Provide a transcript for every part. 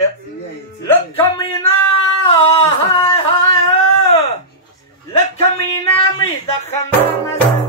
لکمینا های های لکمینا می دخندان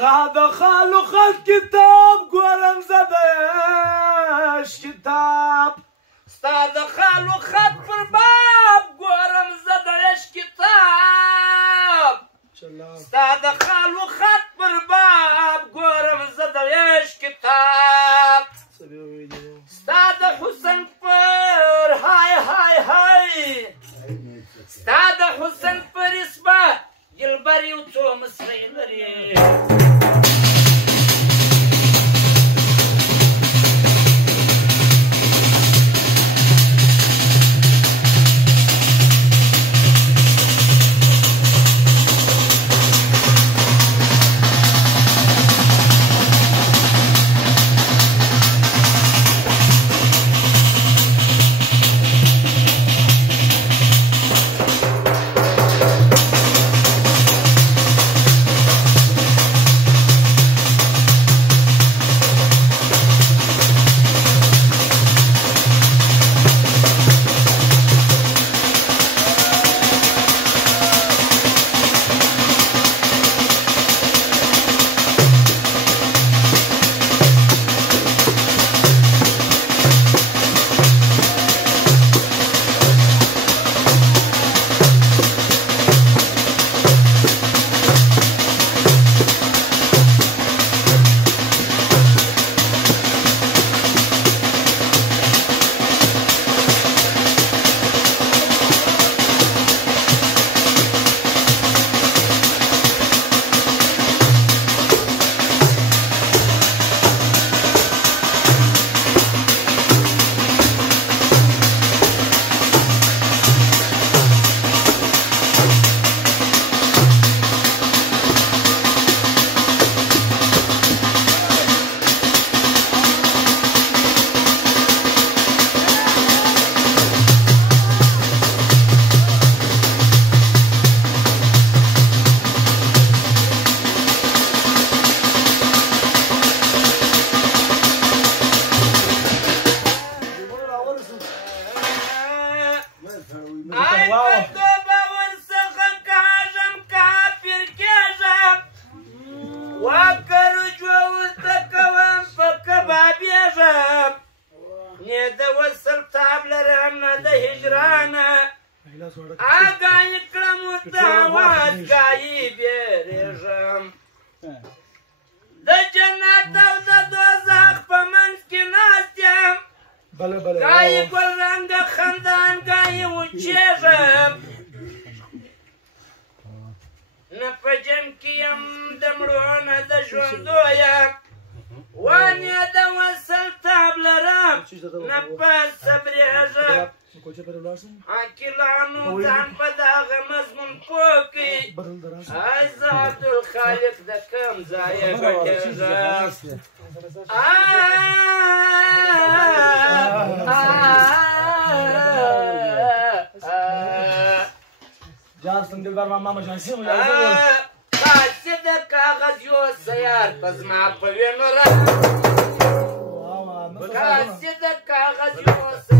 ستا د خالو خط کتاب ګورم زه د عشق کتاب ستا د خالو خط پر باب ګورم زه د عشق کتاب ستا د خالو خط پر باب ګورم زه د عشق کتاب ستا د حسن پر های های های ستا د حسن پر اسبه دلبر یو څو مسرۍ لري آگاهی کړم ورته آواز ګایي بیریږم د جنت او د دوزخ په منځ کې ناست یم ګایي ګل رنګه خندان ګایي وچېږم نه په جم کې یم د مړو نه د ژوندو یم وانې د وصل تاب لرم نه په صبرېږم عاقلانو ځان په دغه مضمون پوه کړي ای ذات الخالق د کوم ځایه غټېږم قاصد کاغذ یو سیار په زما په وینو را قاصد کاغذ یو